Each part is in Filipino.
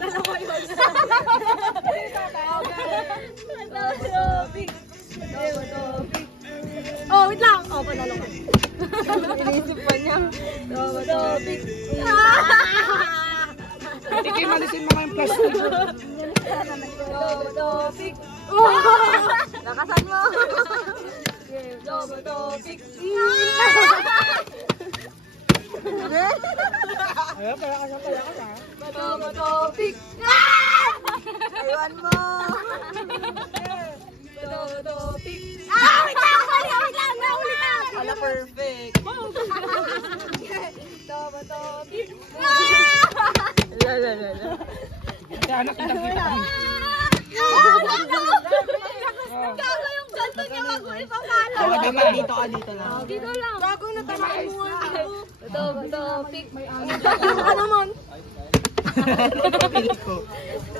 Dalawa yun. Topic. Oh, wait lang. Oh, panalo ka. Inisip pa niya. Topic. Hindi kayo malisin mga yung plastic. Topic. Lakasan mo. Topic. Ayan, pala ka. Topic. Ayuan mo. Topic. Wait lang. Nahuli ka. Ala, perfect. Topic. Kaya anak, kita-kita kami. Gago yung ganto niya, wag mo ipapalo. Dapat dito ka, dito lang. Dito lang. Gago na tamaan mo nga ako. Topic. Ano naman?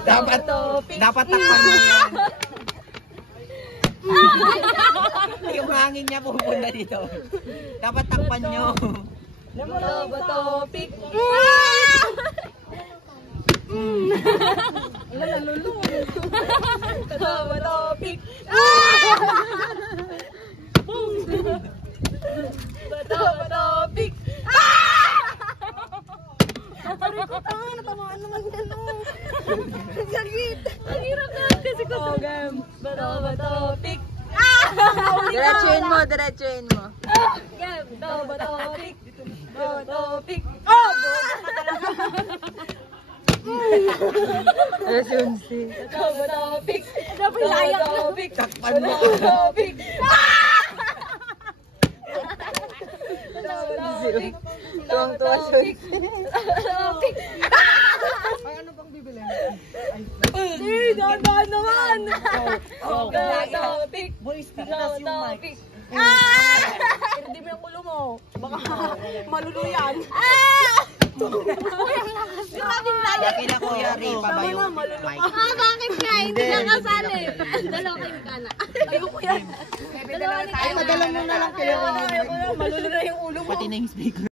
Dapat takpan mo yan. Yung hangin niya pupunta dito. Dapat takpan nyo. Topic. Nalulunod. Topic. Topic. Natamaan naman yan. Sagit. Ang hirap na kasi ko. Topic. Diretsuin mo. Topic. Topic. Oh! Topic. Dapat layak na. Takpan mo. Topic. Topic. Topic. Topic. Ay, ano bang bibili? Eh, dahan naman. Topic. Boys, takas yung mic. Hindi mo yung ulo mo. Baka maluluyan. Grabing layak. Laki na Kuya Ray, pabayo. Mic. Bakit nga? Hindi na kasali. Dalawa kayong kana. Ayoko yan. Ay, madala mo na lang kayo. Ayoko na. Maluluyan yung ulo mo. Pati na yung speaker.